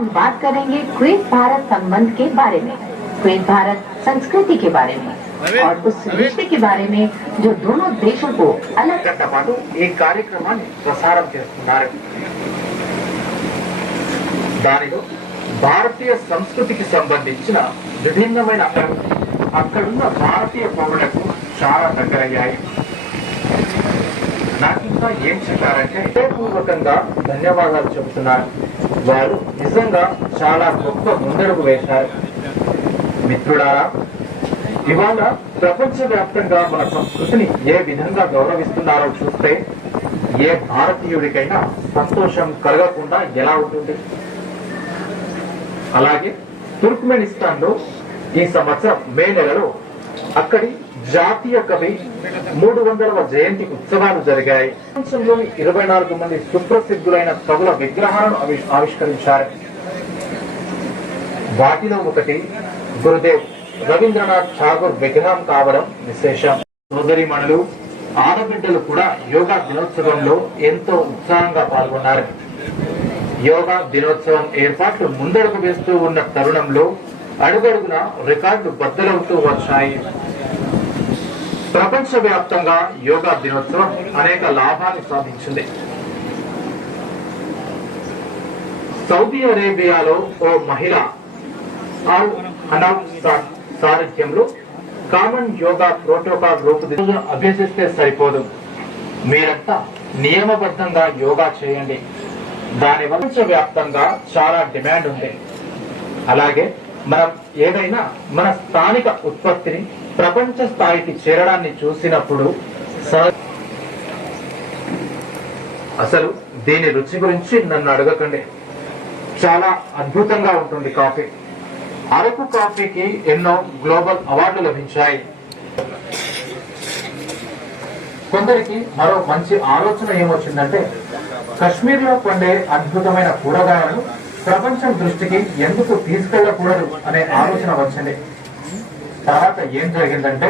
हम बात करेंगे क्वेत भारत संबंध के बारे में, क्वेत भारत संस्कृति के बारे में और उस रिश्ते के बारे में जो दोनों देशों को अलग పాటు ఈ కార్యక్రమాన్ని ప్రసారం చేస్తున్నారు. దానిలో భారతీయ సంస్కృతికి సంబంధించిన విభిన్నమైన అక్కడున్న భారతీయ పౌరులకు చాలా దగ్గరయ్యాయి. నాకు ఇంకా ఏం చెప్పారంటే హృదయపూర్వకంగా ధన్యవాదాలు చెబుతున్నారు. వారు నిజంగా చాలా గొప్ప ముందడుగు వేశారు. మిత్రులారా, ఇవాళ ప్రపంచవ్యాప్తంగా మన సంస్కృతిని ఏ విధంగా గౌరవిస్తున్నారో చూస్తే ఏ భారతీయుడికైనా సంతోషం కలగకుండా ఎలా ఉంటుంది? అలాగే తుర్క్మెనిస్తాన్ లో ఈ సంవత్సరం మే నెలలో అక్కడి జాతీయ కవి 300వ జయంతి ఉత్సవాలు జరిగాయి. ప్రపంచంలోని 24 మంది సుప్రసిద్ధులైన కవుల విగ్రహాలను ఆవిష్కరించారు. వాటిలో ఒకటి గురుదేవ్ రవీంద్రనాథ్ ఠాగూర్ విగ్రహం కావడం విశేషం. సోదరిమణులు, ఆడబిడ్డలు కూడా యోగా దినోత్సవంలో ఎంతో ఉత్సాహంగా పాల్గొన్నారు. యోగా దినోత్సవం ఏర్పాట్లు ముందడుగు వేస్తూ ఉన్న తరుణంలో అడుగడుగున రికార్డులు బద్దలవుతూ వచ్చాయి. ప్రపంచవ్యాప్తంగా యోగా దినోత్సవం అనేక లాభాలు సాధించింది. సౌదీ అరేబియాలో ఓ మహిళ అల్ హనఫ్ సారథ్యంలో కామన్ యోగా ప్రోటోకాల్ రూపుదిద్దుకుని అభ్యసిస్తే సరిపోదు. మీరంతా నియమబద్ధంగా యోగా చేయండి. దాని ప్రపంచవ్యాప్తంగా చాలా డిమాండ్ ఉంది. అలాగే మనం ఏదైనా మన స్థానిక ఉత్పత్తిని ప్రపంచ స్థాయికి చేరడాన్ని చూసినప్పుడు అసలు దీని రుచి గురించి నన్ను అడగకండి. చాలా అద్భుతంగా ఉంటుంది కాఫీ. అరకు కాఫీకి ఎన్నో గ్లోబల్ అవార్డులు లభించాయి. కొందరికి మరో మంచి ఆలోచన ఏమొచ్చిందంటే కశ్మీర్ లో పండే అద్భుతమైన కూరగాయలను ప్రపంచం దృష్టికి ఎందుకు తీసుకెళ్లకూడదు అనే ఆలోచన వచ్చింది. తర్వాత ఏం జరిగిందంటే